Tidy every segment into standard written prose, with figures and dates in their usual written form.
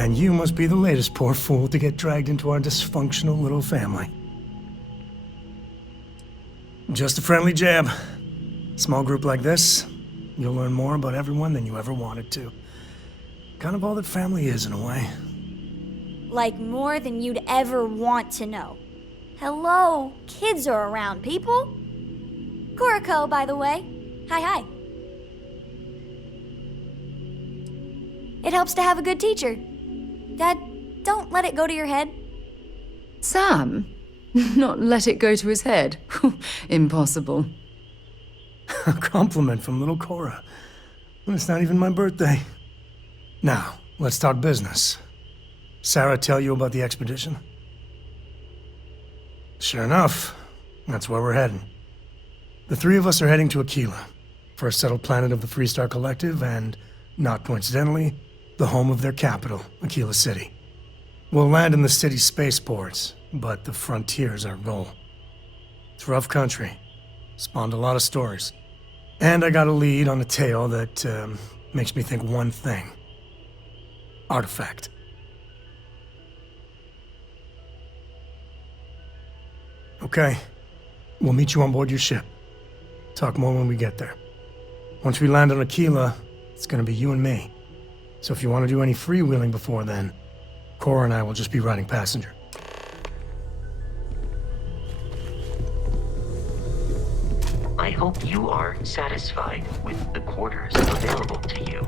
And you must be the latest poor fool to get dragged into our dysfunctional little family. Just a friendly jab. Small group like this, you'll learn more about everyone than you ever wanted to. Kind of all that family is, in a way. Like more than you'd ever want to know. Hello, kids are around, people. Kuriko, by the way. Hi. It helps to have a good teacher. Dad, don't let it go to your head. Sam? Not let it go to his head? Impossible. A compliment from little Cora. It's not even my birthday. Now, let's talk business. Sarah tell you about the expedition? Sure enough, that's where we're heading. The three of us are heading to Aquila, first settled planet of the Freestar Collective and, not coincidentally, the home of their capital, Aquila City. We'll land in the city's spaceports, but the frontier's our goal. It's rough country. Spawned a lot of stories. And I got a lead on a tale that makes me think one thing. Artifact. Okay. We'll meet you on board your ship. Talk more when we get there. Once we land on Aquila, it's gonna be you and me. So if you want to do any freewheeling before then, Cora and I will just be riding passenger. I hope you are satisfied with the quarters available to you.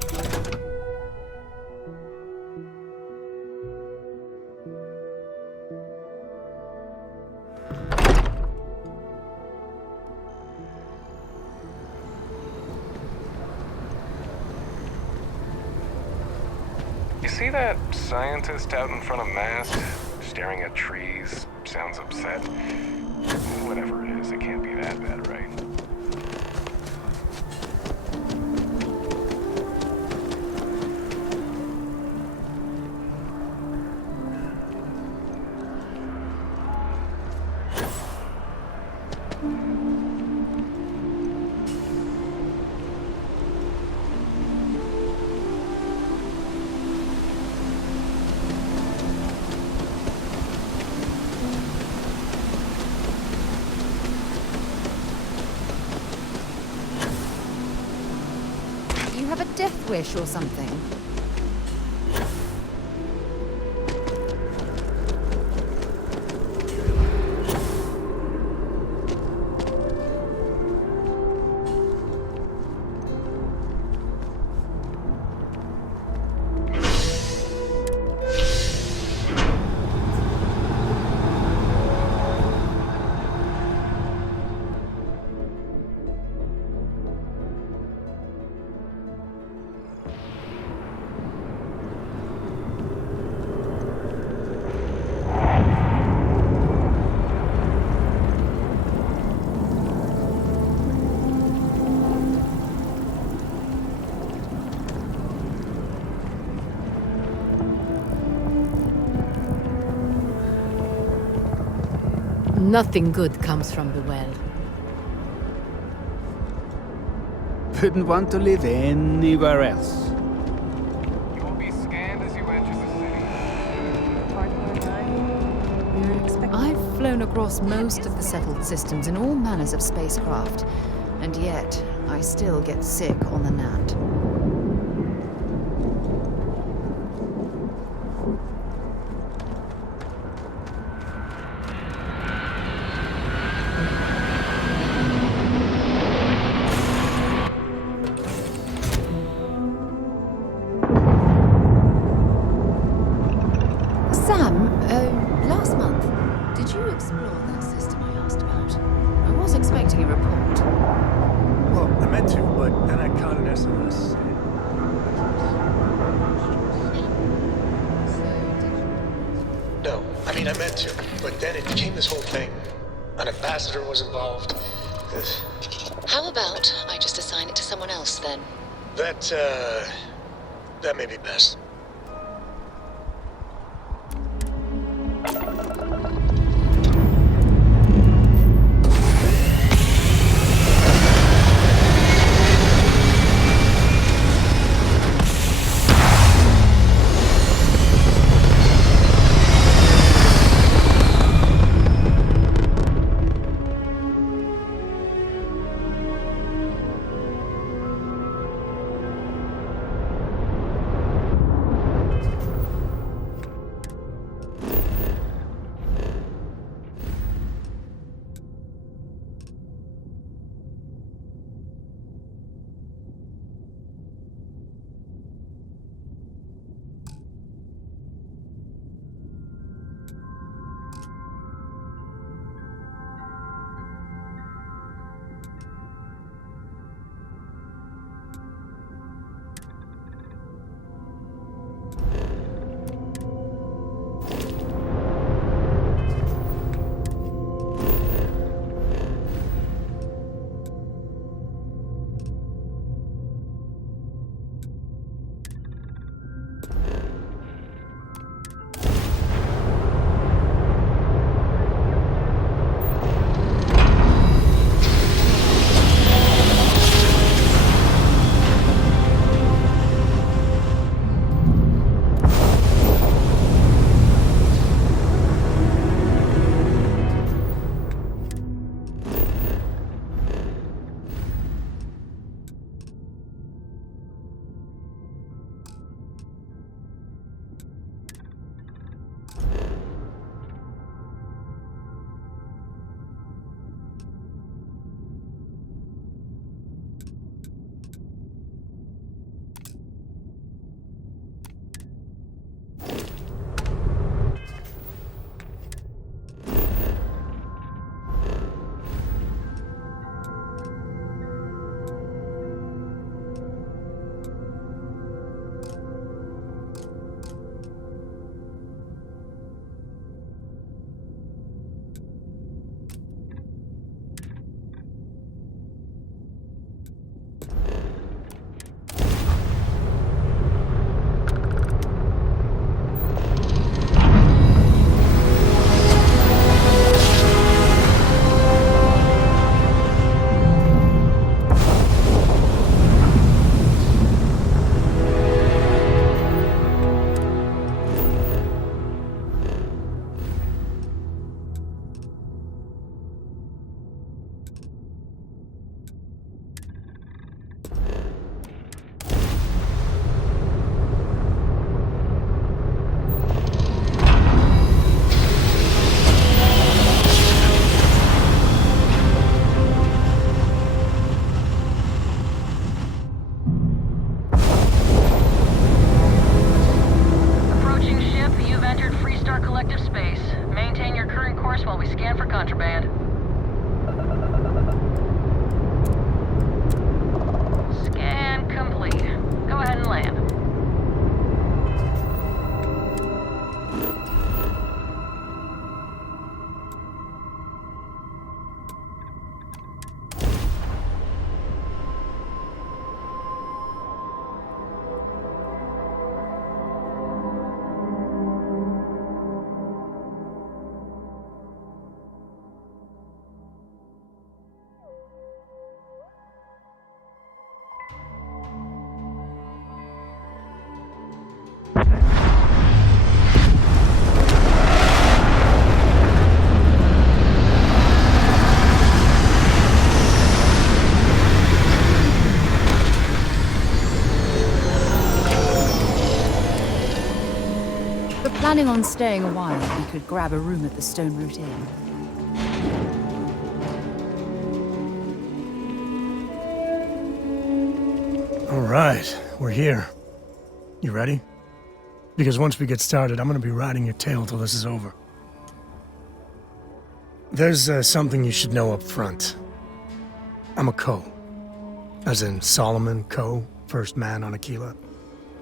You see that scientist out in front of mast, staring at trees, sounds upset? Whatever it is, it can't be that bad, right? Have a death wish or something? Nothing good comes from the well. Wouldn't want to live anywhere else. You will be scanned as you enter the city. I've flown across most of the settled systems in all manners of spacecraft, and yet I still get sick on the Nant. Last month, did you explore that system I asked about? I was expecting a report. Well, I meant to, but then I caught an SMS. No, I mean, I meant to, but then it became this whole thing. An ambassador was involved. How about I just assign it to someone else then? That may be best. planning on staying a while, we could grab a room at the Stone Root Inn. All right, we're here. You ready? Because once we get started, I'm gonna be riding your tail till this is over. There's something you should know up front. I'm a Co. As in Solomon Co., first man on Aquila.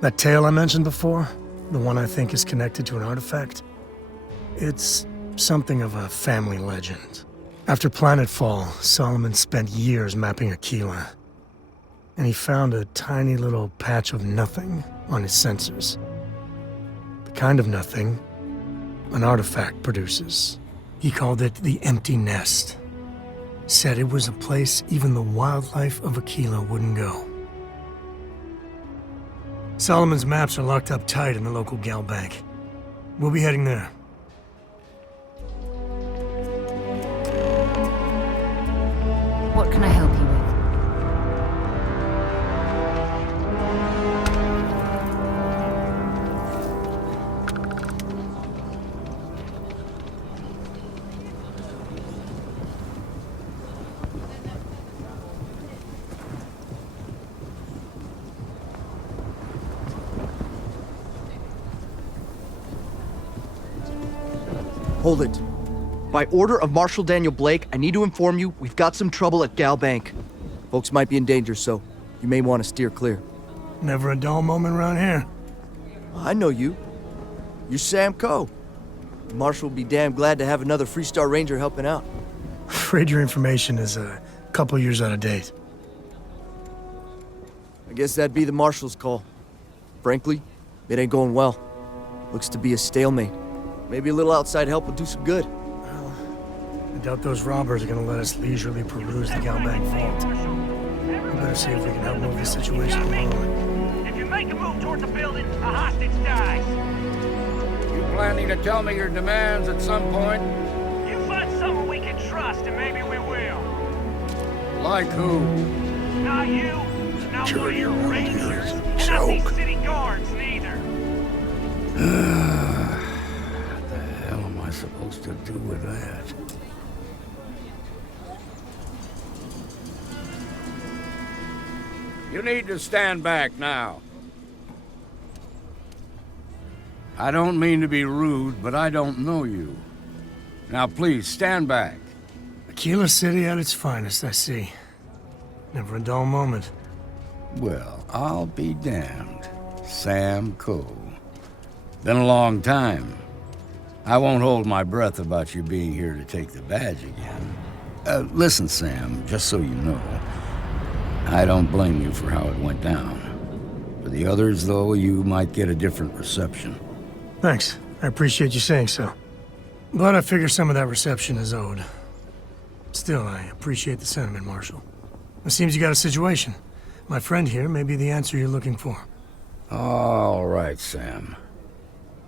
That tale I mentioned before, the one I think is connected to an artifact, it's something of a family legend. After planetfall, Solomon spent years mapping Aquila, and he found a tiny little patch of nothing on his sensors. The kind of nothing an artifact produces. He called it the Empty Nest. Said it was a place even the wildlife of Aquila wouldn't go. Solomon's maps are locked up tight in the local gal bank. We'll be heading there. What can I help you with? Hold it. By order of Marshal Daniel Blake, I need to inform you we've got some trouble at Gal Bank. Folks might be in danger, so you may want to steer clear. Never a dull moment around here. I know you. You're Sam Coe. Marshal will be damn glad to have another Freestar Ranger helping out. Afraid your information is a couple years out of date. I guess that'd be the Marshal's call. Frankly, it ain't going well. Looks to be a stalemate. Maybe a little outside help would do some good. Well, I doubt those robbers are gonna let us leisurely peruse the Galbank vault. We better see if we can help move this situation along. If you make a move toward the building, a hostage dies. You planning to tell me your demands at some point? You find someone we can trust, and maybe we will. Like who? Not you, not one of your rangers, and not these city guards, neither. What am I supposed to do with that? You need to stand back now. I don't mean to be rude, but I don't know you. Now please, stand back. Aquila City at its finest, I see. Never a dull moment. Well, I'll be damned. Sam Coe. Been a long time. I won't hold my breath about you being here to take the badge again. Listen, Sam, just so you know, I don't blame you for how it went down. For the others, though, you might get a different reception. Thanks. I appreciate you saying so. But I figure some of that reception is owed. Still, I appreciate the sentiment, Marshal. It seems you got a situation. My friend here may be the answer you're looking for. All right, Sam.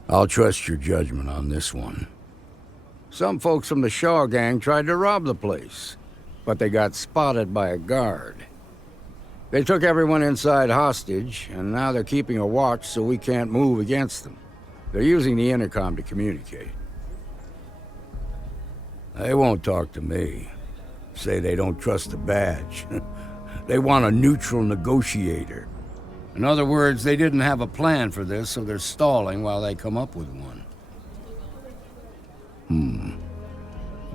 I'll trust your judgment on this one. Some folks from the Shaw gang tried to rob the place, but they got spotted by a guard. They took everyone inside hostage, and now they're keeping a watch so we can't move against them. They're using the intercom to communicate. They won't talk to me. Say they don't trust the badge. They want a neutral negotiator. In other words, they didn't have a plan for this, so they're stalling while they come up with one.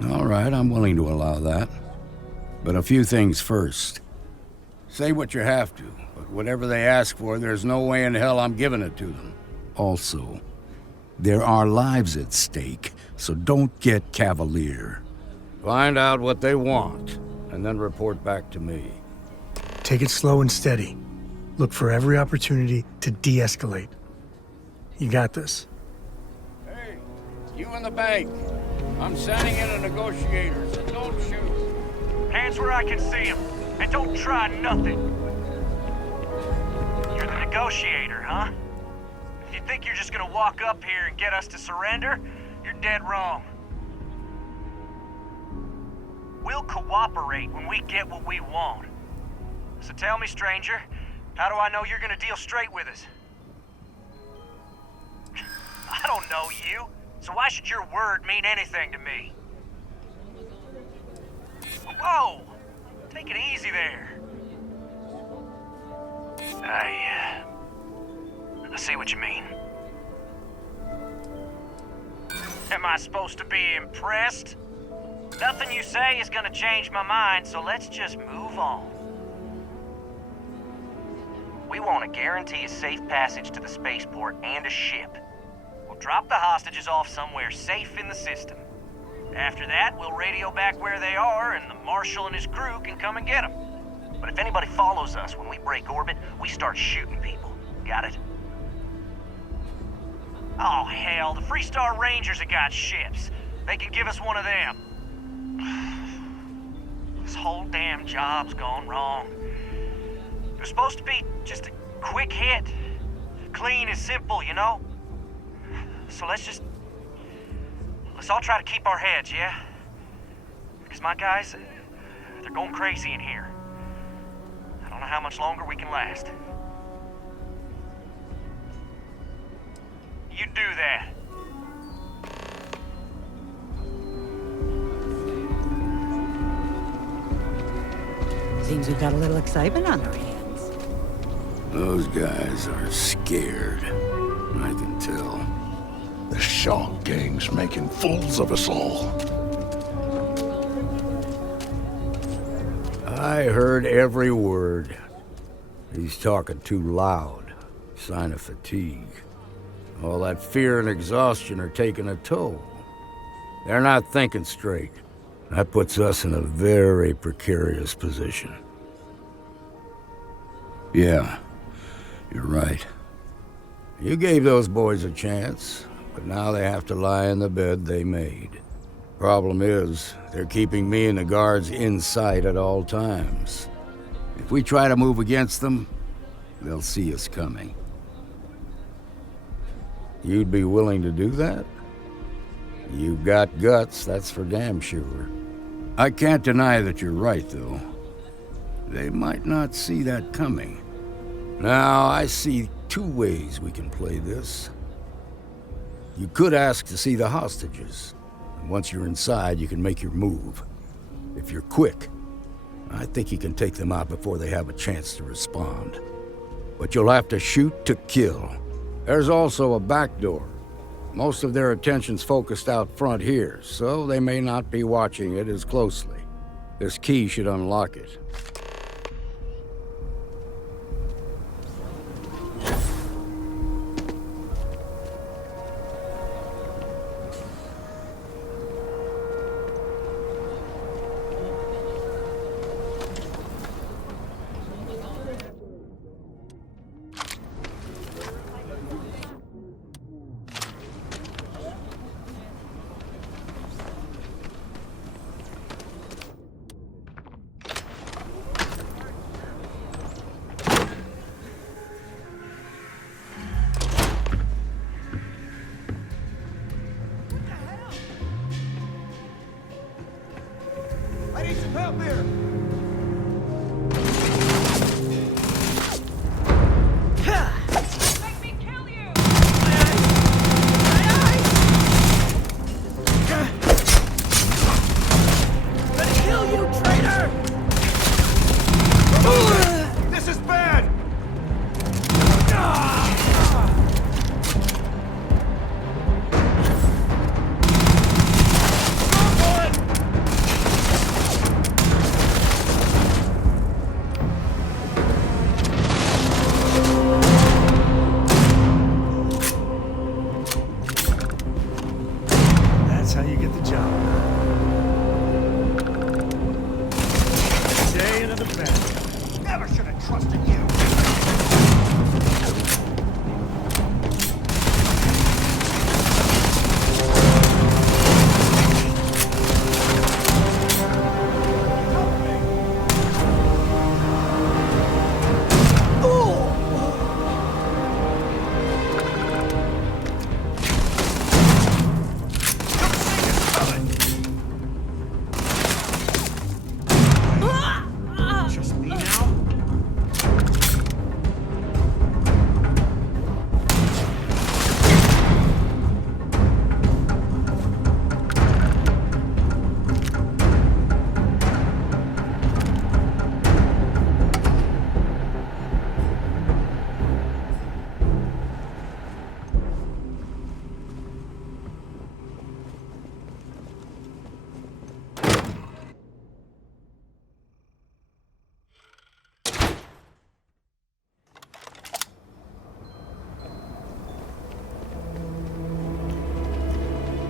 All right, I'm willing to allow that. But a few things first. Say what you have to, but whatever they ask for, there's no way in hell I'm giving it to them. Also, there are lives at stake, so don't get cavalier. Find out what they want, and then report back to me. Take it slow and steady. Look for every opportunity to de-escalate. You got this. Hey, you in the bank. I'm sending in a negotiator, so don't shoot. Hands where I can see them, and don't try nothing. You're the negotiator, huh? If you think you're just gonna walk up here and get us to surrender, you're dead wrong. We'll cooperate when we get what we want. So tell me, stranger, how do I know you're gonna deal straight with us? I don't know you, so why should your word mean anything to me? Whoa! Take it easy there. I see what you mean. Am I supposed to be impressed? Nothing you say is gonna change my mind, so let's just move on. We want to guarantee a safe passage to the spaceport and a ship. We'll drop the hostages off somewhere safe in the system. After that, we'll radio back where they are, and the Marshal and his crew can come and get them. But if anybody follows us when we break orbit, we start shooting people. Got it? Oh, hell, the Freestar Rangers have got ships. They can give us one of them. This whole damn job's gone wrong. It was supposed to be just a quick hit. Clean and simple, you know? So let's all try to keep our heads, yeah? Because my guys, they're going crazy in here. I don't know how much longer we can last. You do that. Seems we've got a little excitement on our hands. Those guys are scared. I can tell. The Shark Gang's making fools of us all. I heard every word. He's talking too loud. Sign of fatigue. All that fear and exhaustion are taking a toll. They're not thinking straight. That puts us in a very precarious position. Yeah, you're right. You gave those boys a chance, but now they have to lie in the bed they made. Problem is, they're keeping me and the guards in sight at all times. If we try to move against them, they'll see us coming. You'd be willing to do that? You've got guts, that's for damn sure. I can't deny that you're right, though. They might not see that coming. Now, I see two ways we can play this. You could ask to see the hostages. And once you're inside, you can make your move. If you're quick, I think you can take them out before they have a chance to respond. But you'll have to shoot to kill. There's also a back door. Most of their attention's focused out front here, so they may not be watching it as closely. This key should unlock it.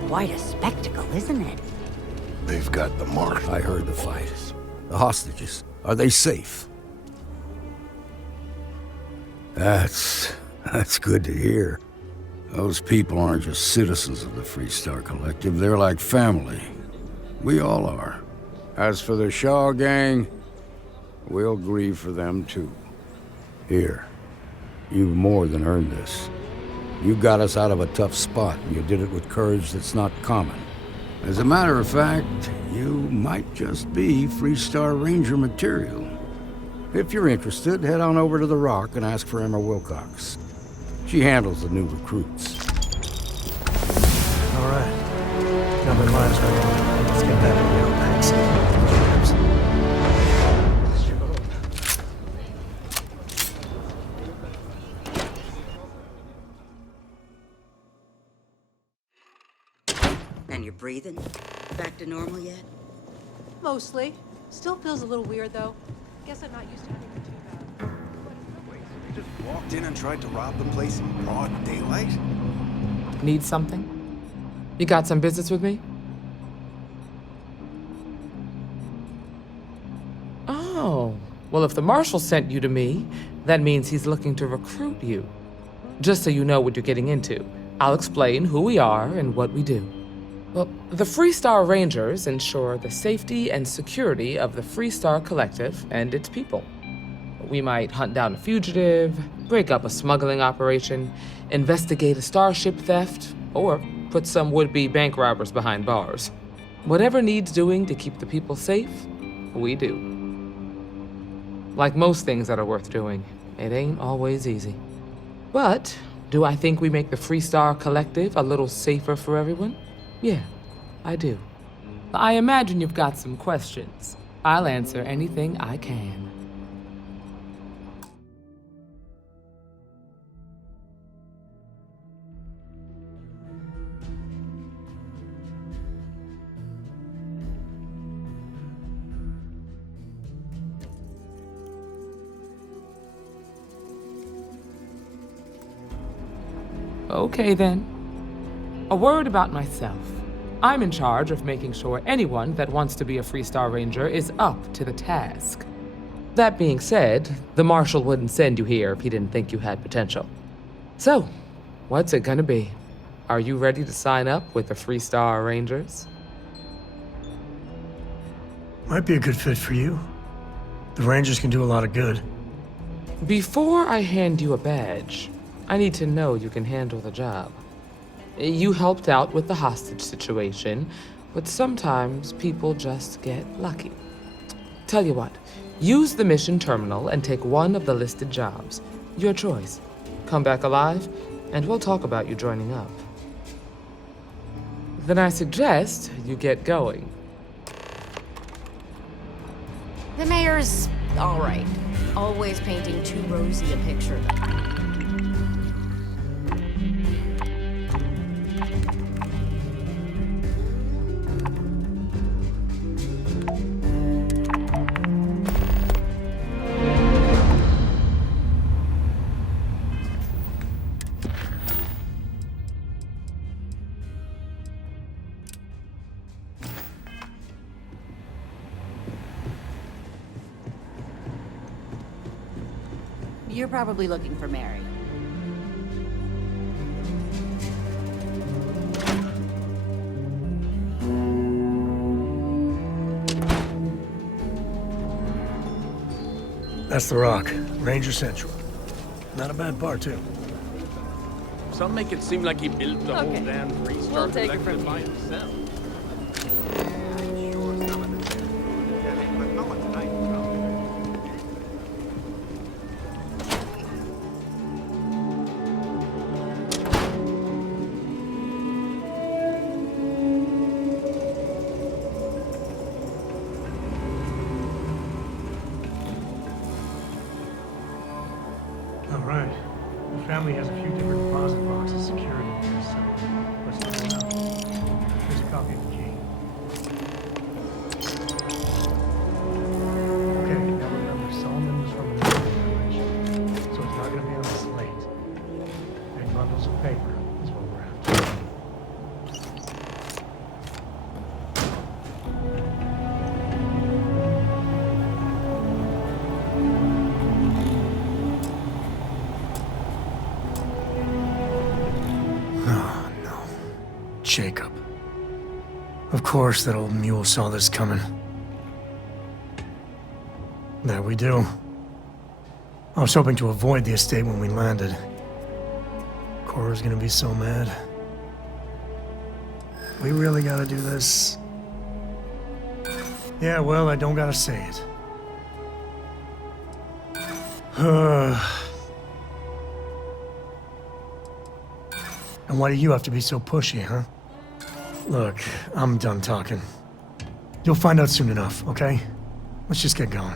quite a spectacle, isn't it? They've got the mark. I heard the fight. The hostages, are they safe? That's good to hear. Those people aren't just citizens of the Freestar Collective, they're like family. We all are. As for the Shaw gang, we'll grieve for them too. Here, you've more than earned this. You got us out of a tough spot, and you did it with courage that's not common. As a matter of fact, you might just be Freestar Ranger material. If you're interested, head on over to the Rock and ask for Emma Wilcox. She handles the new recruits. All right. Now the line's ready. Let's get back to the outbacks. And you're breathing? Back to normal yet? Mostly. Still feels a little weird, though. Guess I'm not used to having it too bad. They just walked in and tried to rob the place in broad daylight? Need something? You got some business with me? Oh. Well, if the Marshal sent you to me, that means he's looking to recruit you. Just so you know what you're getting into, I'll explain who we are and what we do. Well, the Freestar Rangers ensure the safety and security of the Freestar Collective and its people. We might hunt down a fugitive, break up a smuggling operation, investigate a starship theft, or put some would-be bank robbers behind bars. Whatever needs doing to keep the people safe, we do. Like most things that are worth doing, it ain't always easy. But do I think we make the Freestar Collective a little safer for everyone? Yeah, I do. I imagine you've got some questions. I'll answer anything I can. Okay then. A word about myself. I'm in charge of making sure anyone that wants to be a Freestar Ranger is up to the task. That being said, the Marshal wouldn't send you here if he didn't think you had potential. So, what's it gonna be? Are you ready to sign up with the Freestar Rangers? Might be a good fit for you. The Rangers can do a lot of good. Before I hand you a badge, I need to know you can handle the job. You helped out with the hostage situation, but sometimes people just get lucky. Tell you what, use the mission terminal and take one of the listed jobs. Your choice. Come back alive, and we'll talk about you joining up. Then I suggest you get going. The mayor's all right. Always painting too rosy a picture. You're probably looking for Mary. That's the Rock, Ranger Central. Not a bad bar, too. Some make it seem like he built the whole damn Freestar We'll take it Collective from by you. himself. All right. The family has a few different deposit boxes secured in here, so let's check it out. Here's a copy of the key. Okay, now remember, Solomon was from a different generation, so it's not going to be on the slate. Big bundles of paper is what we're after. shakeup. Of course, that old mule saw this coming. There we do. I was hoping to avoid the estate when we landed. Cora's gonna be so mad. We really gotta do this? Yeah, well, I don't gotta say it. And why do you have to be so pushy, huh? Look, I'm done talking. You'll find out soon enough, okay? Let's just get going.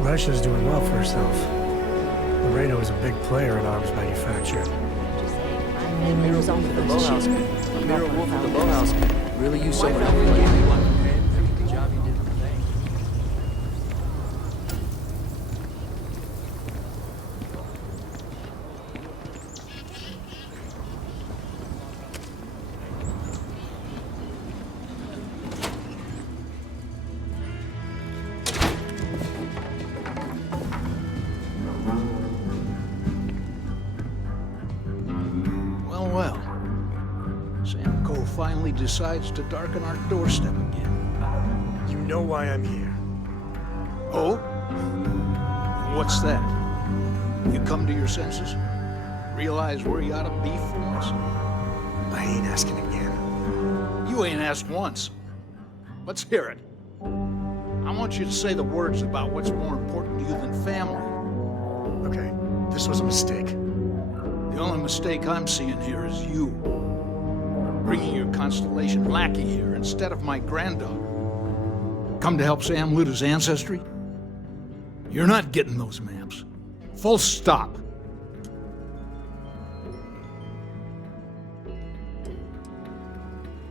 Russia's doing well for herself. Laredo is a big player in arms manufacture. A mirror wolf at the boathouse. A mirror wolf at the boathouse. Really use someone else like anyone. The job you did today. Finally decides to darken our doorstep again. You know why I'm here. Oh? What's that? You come to your senses? Realize where you ought to be for once? I ain't asking again. You ain't asked once. Let's hear it. I want you to say the words about what's more important to you than family. Okay, this was a mistake. The only mistake I'm seeing here is you. Bringing your Constellation lackey here instead of my granddaughter. Come to help Sam loot his ancestry? You're not getting those maps. Full stop.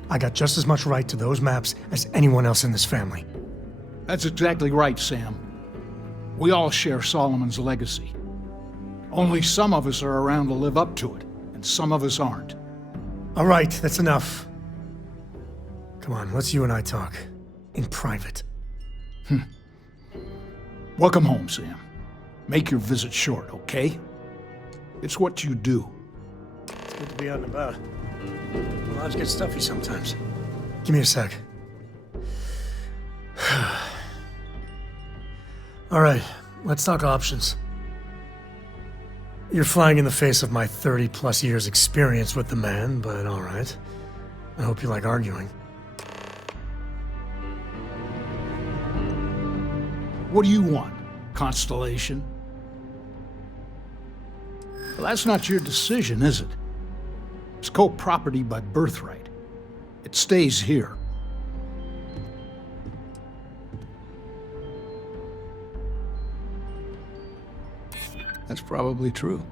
I got just as much right to those maps as anyone else in this family. That's exactly right, Sam. We all share Solomon's legacy. Only some of us are around to live up to it, and some of us aren't. All right, that's enough. Come on, let's you and I talk. In private. Welcome home, Sam. Make your visit short, okay? It's what you do. It's good to be out and about. Lives get stuffy sometimes. Give me a sec. All right, let's talk options. You're flying in the face of my 30-plus years experience with the man, but all right. I hope you like arguing. What do you want, Constellation? Well, that's not your decision, is it? It's co-property by birthright. It stays here. That's probably true.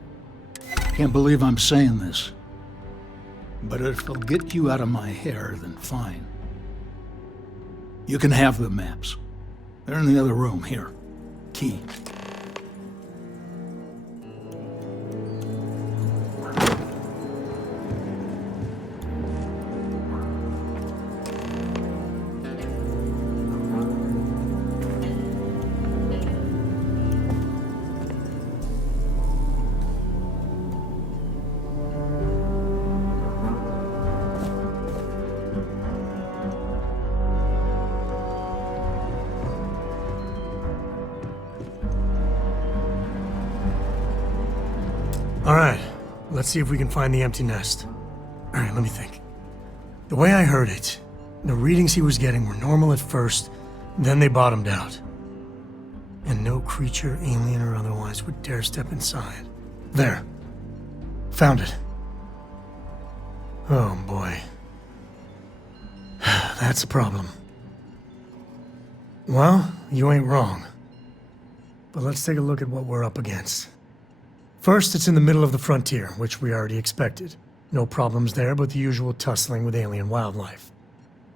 Can't believe I'm saying this. But if it'll get you out of my hair, then fine. You can have the maps. They're in the other room, here. Key. All right, let's see if we can find the empty nest. All right, let me think. The way I heard it, the readings he was getting were normal at first, then they bottomed out. And no creature, alien or otherwise, would dare step inside. There. Found it. Oh boy. That's a problem. Well, you ain't wrong. But let's take a look at what we're up against. First, it's in the middle of the frontier, which we already expected. No problems there but the usual tussling with alien wildlife.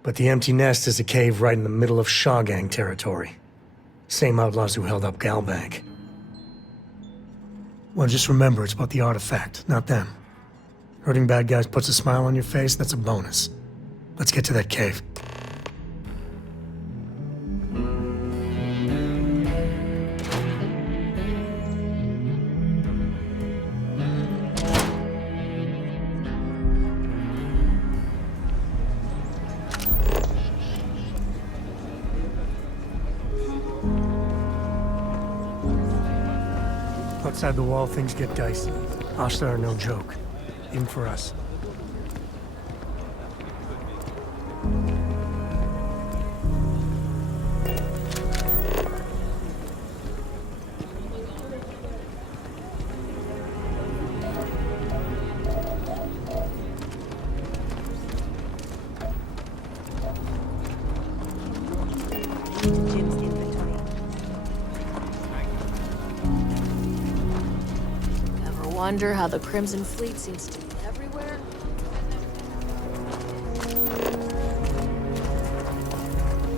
But the empty nest is a cave right in the middle of Shawgang territory. Same outlaws who held up Galbank. Well, just remember, it's about the artifact, not them. Hurting bad guys puts a smile on your face, that's a bonus. Let's get to that cave. Outside the wall, things get dicey. Hostile are no joke. Even for us. Wonder how the Crimson Fleet seems to be everywhere.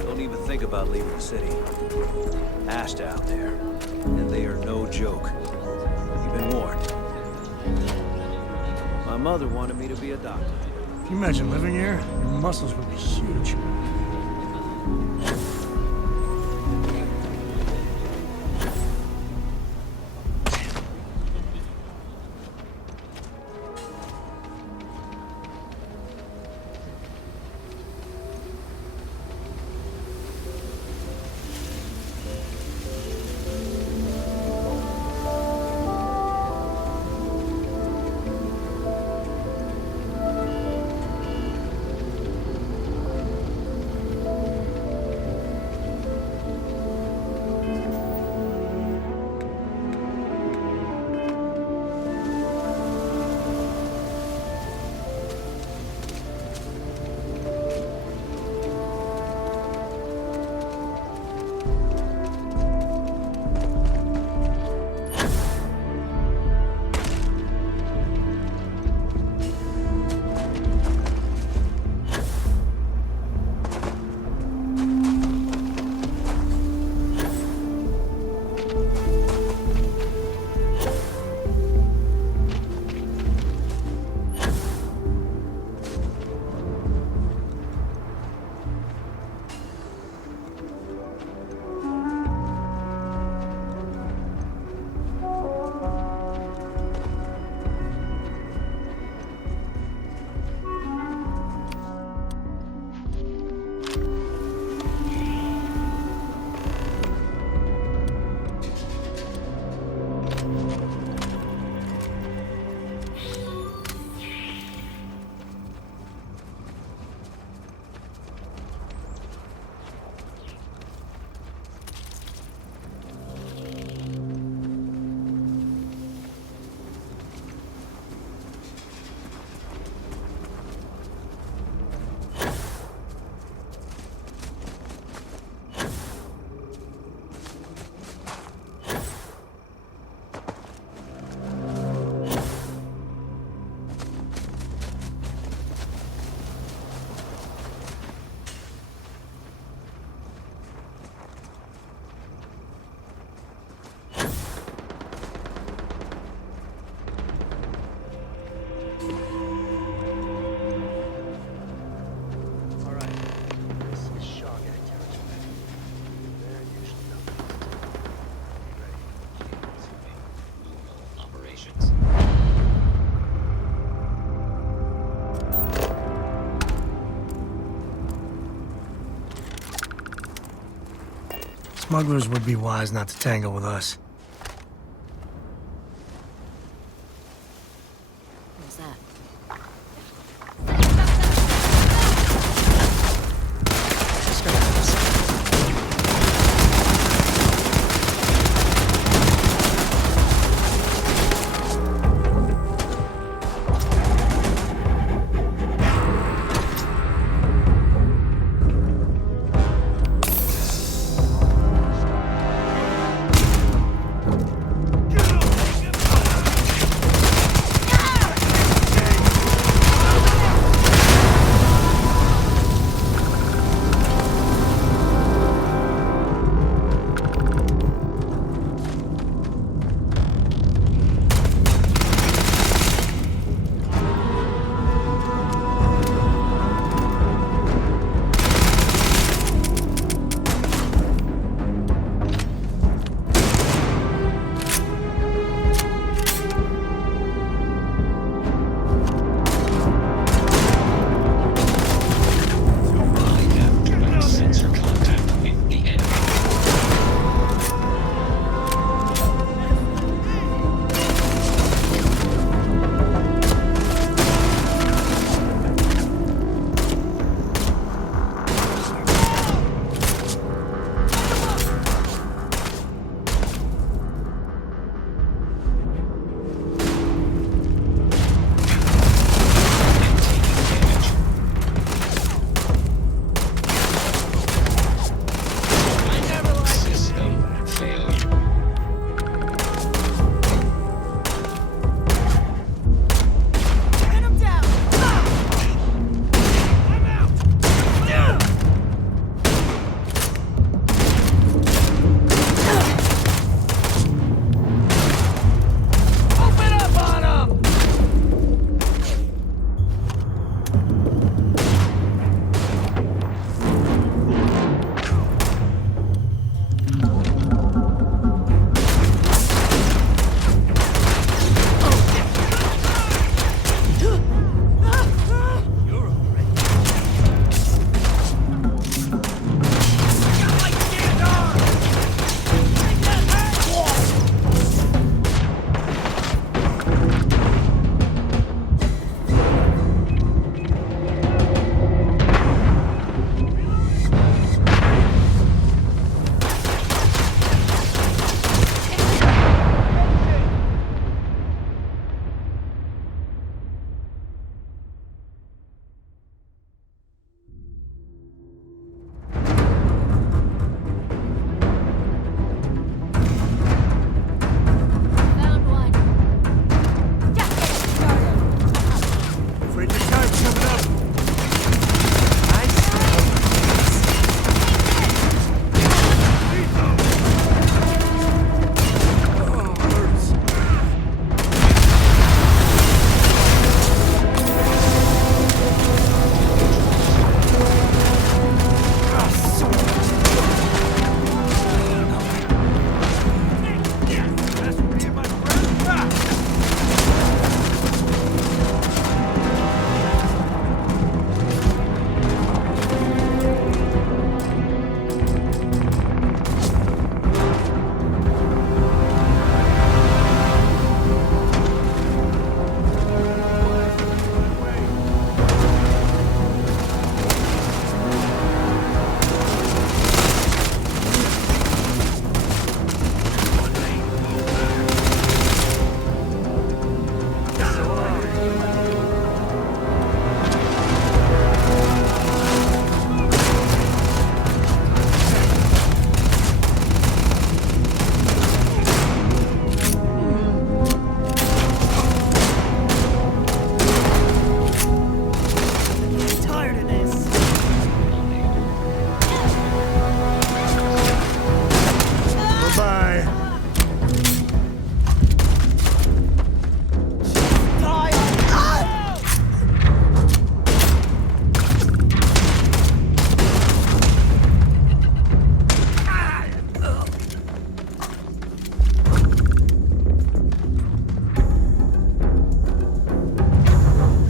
Don't even think about leaving the city. Ashta out there, and they are no joke. You've been warned. My mother wanted me to be a doctor. Can you imagine living here? Your muscles would be huge. Smugglers would be wise not to tangle with us. What's that?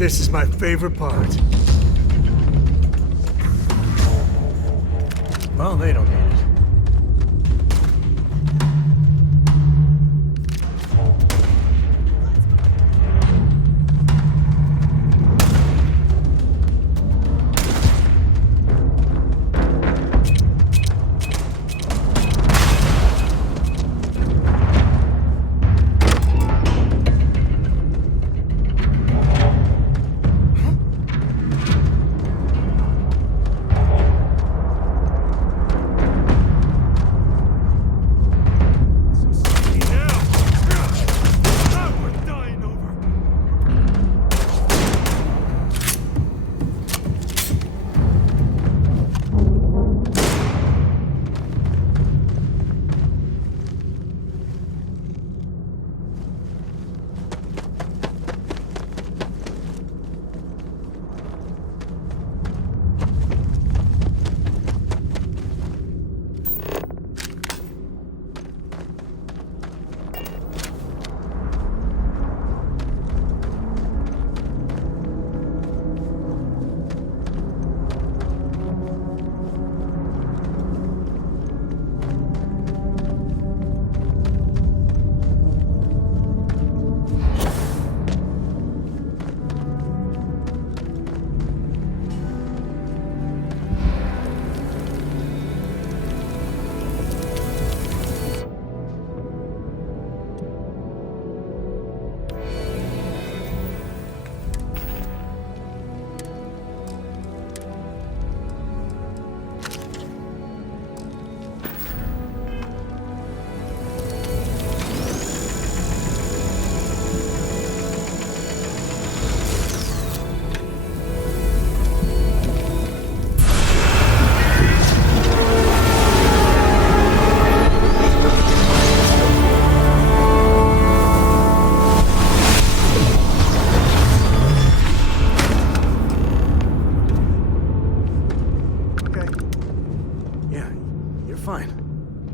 This is my favorite part. Well, they don't need it.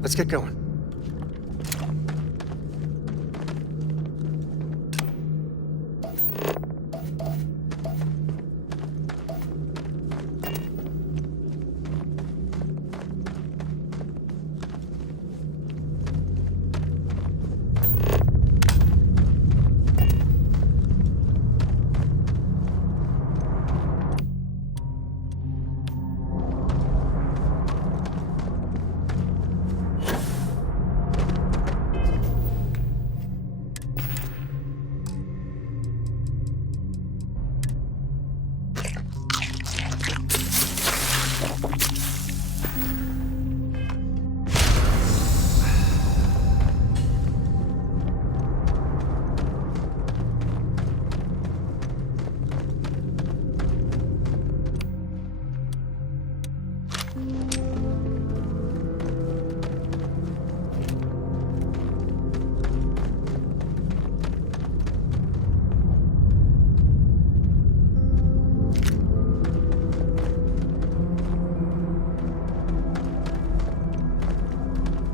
Let's get going.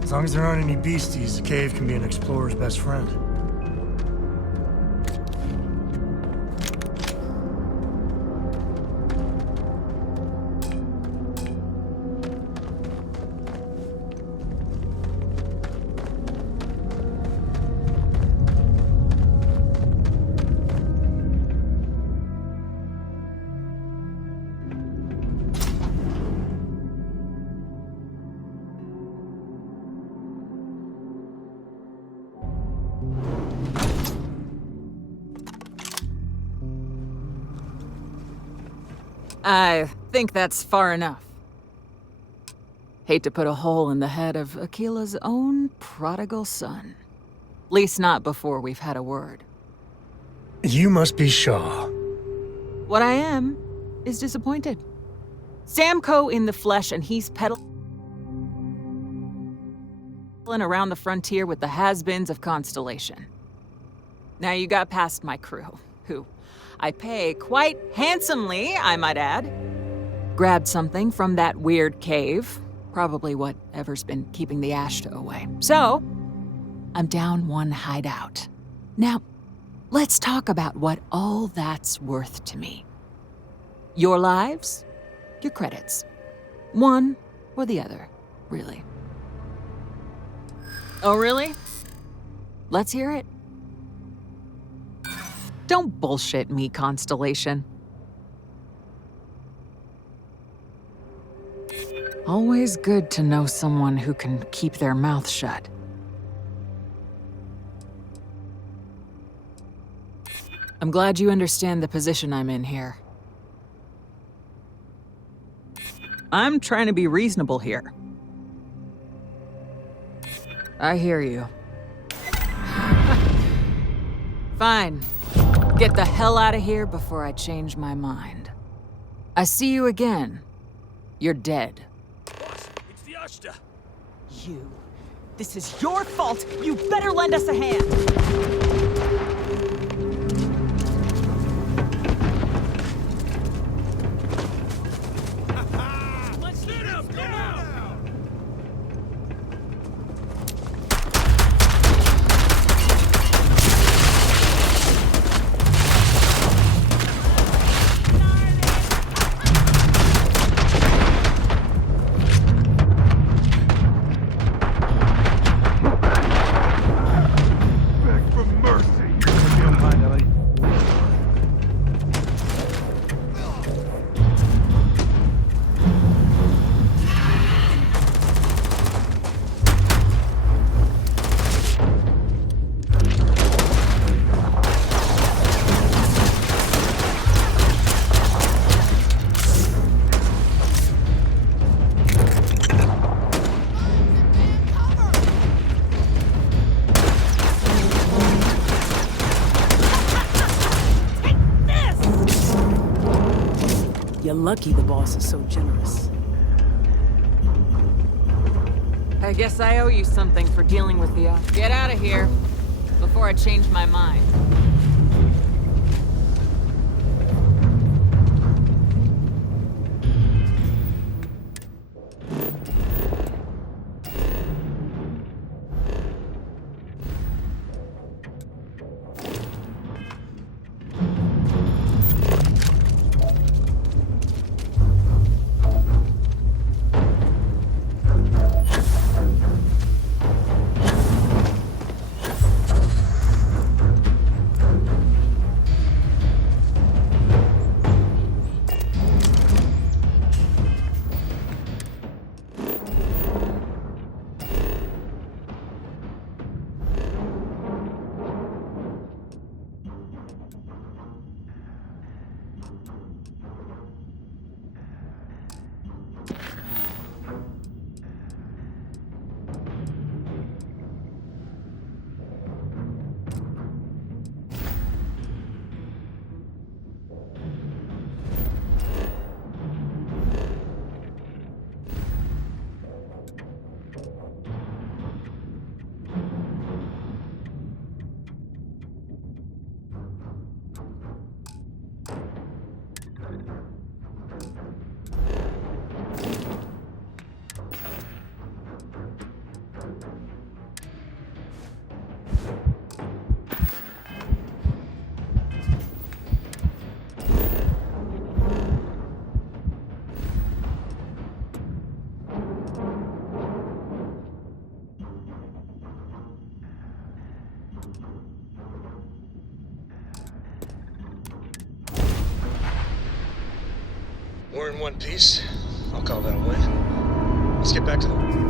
As long as there aren't any beasties, the cave can be an explorer's best friend. I think that's far enough. Hate to put a hole in the head of Akila's own prodigal son. Least not before we've had a word. You must be Shaw. What I am is disappointed. Samco in the flesh, and he's peddling around the frontier with the has-beens of Constellation. Now you got past my crew, who I pay quite handsomely, I might add. Grabbed something from that weird cave. Probably whatever's been keeping the Ashta away. So, I'm down one hideout. Now, Let's talk about what all that's worth to me. Your lives, your credits. One or the other, really. Oh, really? Let's hear it. Don't bullshit me, Constellation. Always good to know someone who can keep their mouth shut. I'm glad you understand the position I'm in here. I'm trying to be reasonable here. I hear you. Fine. Get the hell out of here before I change my mind. I see you again. You're dead. It's the Ashta. You. This is your fault. You better lend us a hand. You're lucky the boss is so generous. I guess I owe you something for dealing with the... Get out of here before I change my mind. We're in one piece. I'll call that a win. Let's get back to the...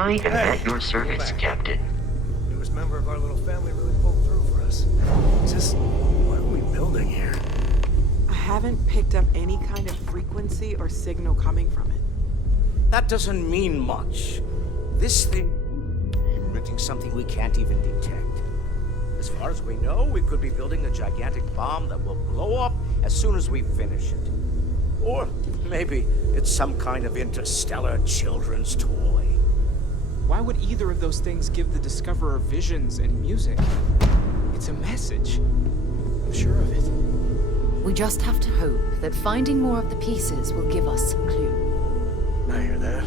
I am at your service, Captain. Newest member of our little family really pulled through for us. Just, what are we building here? I haven't picked up any kind of frequency or signal coming from it. That doesn't mean much. This thing... renting something we can't even detect. As far as we know, we could be building a gigantic bomb that will blow up as soon as we finish it. Or maybe it's some kind of interstellar children's toy. Why would either of those things give the Discoverer visions and music? It's a message. I'm sure of it. We just have to hope that finding more of the pieces will give us some clue. I hear that.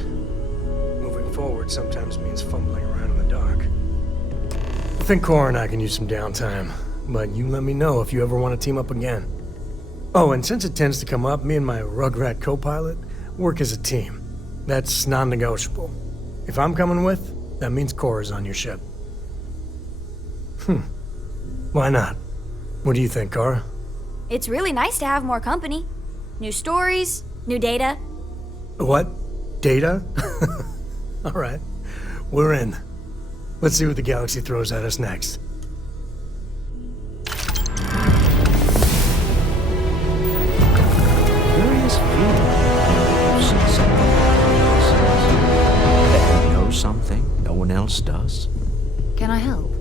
Moving forward sometimes means fumbling around in the dark. I think Cora and I can use some downtime, but you let me know if you ever want to team up again. Oh, and since it tends to come up, me and my Rugrat co-pilot work as a team. That's non-negotiable. If I'm coming with, that means Cora's on your ship. Why not? What do you think, Cora? It's really nice to have more company. New stories, new data. What? Data? All right, we're in. Let's see what the galaxy throws at us next. Curious feeling. That you know something no one else does. Can I help?